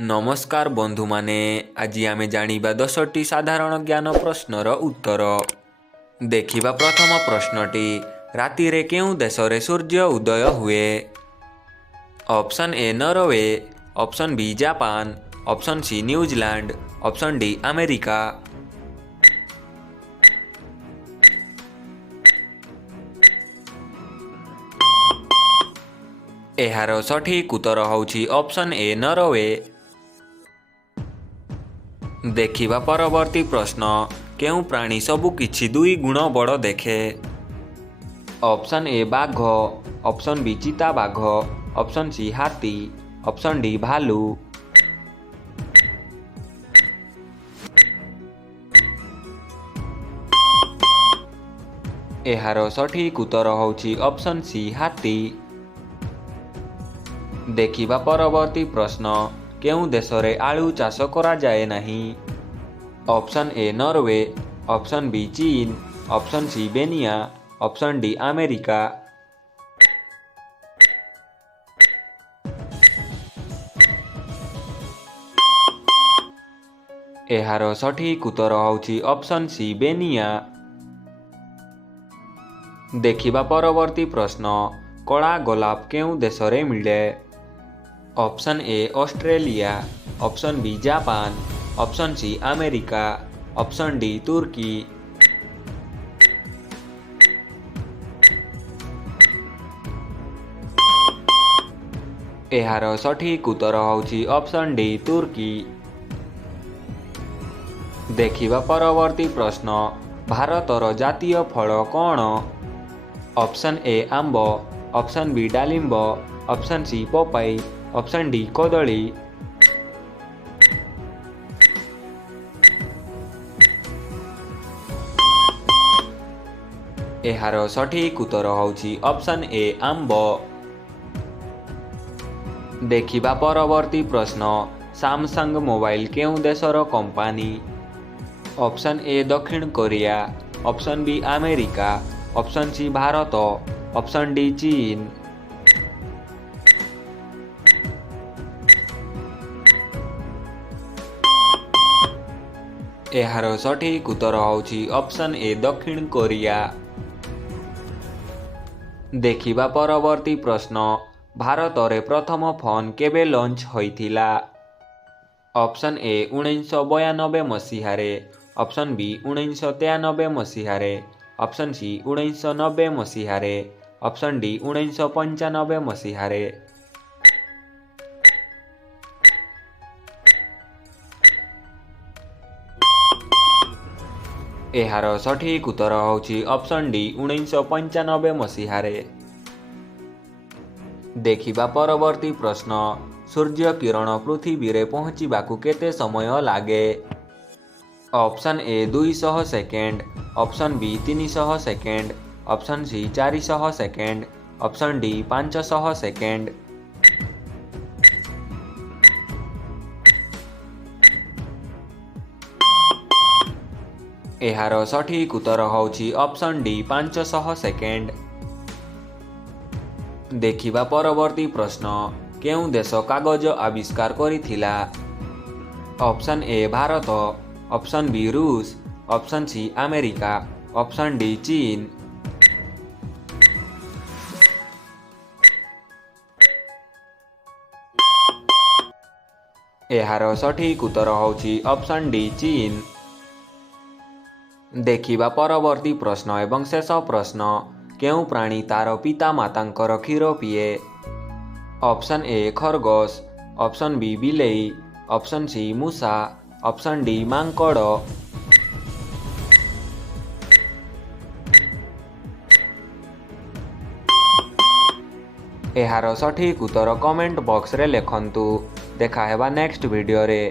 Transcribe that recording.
नमस्कार बंधु माने आज आमे जानिबा 10टी साधारण ज्ञान प्रश्नर उत्तर। देखिबा प्रथम प्रश्नटी राति रे केउ देश रे सूर्य उदय हुए। Option A Norway, option B Japan, option C New Zealand, option D America. एहार सठिक उत्तर होउछि ऑप्शन ए नॉर्वे। देखिबा परवर्ती प्रश्न केउ प्राणी सबु किछि दुई गुण बड़ देखे। ऑप्शन ए बाघ, ऑप्शन बी चीता बाघ, ऑप्शन सी हाथी, ऑप्शन डी भालू। एहार सठिक उत्तर होउछि ऑप्शन सी हाथी। देखिबा परवर्ती प्रश्न केउ देश रे आलू चाष करा जाए नहीं। Option A Norway, option B China, option C बेनिया, ऑप्शन डी अमेरिका। एहार सठिक उत्तर होउछि ऑप्शन सी बेनिया। देखिबा परवर्ती प्रश्न कला गोलाप केउ देश रे मिले। Option A Australia, option B Japan, option C America, option D तुर्की। एहार सठिक उत्तर होउछि ऑप्शन डी तुर्की। देखिबा परवर्ती प्रश्न भारतर जातीय फल कौन। ऑप्शन ए आंब, ऑप्शन बी डालिंब, ऑप्शन सी पपाई, ऑप्शन डी कदली। एहार सठिक उत्तर होउछि ऑप्शन ए आंब। देखिबा परवर्ती प्रश्न सैमसंग मोबाइल केउ देशर कंपनी। ऑप्शन ए दक्षिण Korea, option B America, option C Bharat, option D चीन। एहार सठिक उत्तर होउछि ऑप्शन ए दक्षिण कोरिया। देखिबा परवर्ती प्रश्न भारत रे प्रथम फोन केबे लॉन्च होइथिला। ऑप्शन ए 1992 मसीहारे, ऑप्शन बी 1993 मसीहारे, ऑप्शन सी 1990 मसीहारे, ऑप्शन डी 1995 मसीहारे। एहार सठिक उत्तर होउछि ऑप्शन डी 1995 मसीहारे। देखिबा परवर्ती प्रश्न सूर्य किरण पृथ्वी रे पहुँचीबाकू केते समय लागे। Option A 200 second, option B 300 second, option C 400 second, option D 500 second. एहार सठिक उत्तर होउछि ऑप्शन डी 500 सेकेंड। देखिबा परवर्ती प्रश्न केउ देश कागज आविष्कार करिथिला। Option A Bharat, option B रूस, option C America, option D चीन। एहार सठिक उत्तर होउछि ऑप्शन डी चीन। देखिबा परवर्ती प्रश्न एवं शेष प्रश्न केउ प्राणी तार पिता मातांकर क्षीर पिए। ऑप्शन ए खरगोश, ऑप्शन बी बिलेई, ऑप्शन सी मूषा, ऑप्शन डी मांकड़। एहार सठिक उत्तर कमेंट बॉक्स रे लेखंतु। देखा हेबा नेक्स्ट वीडियो रे।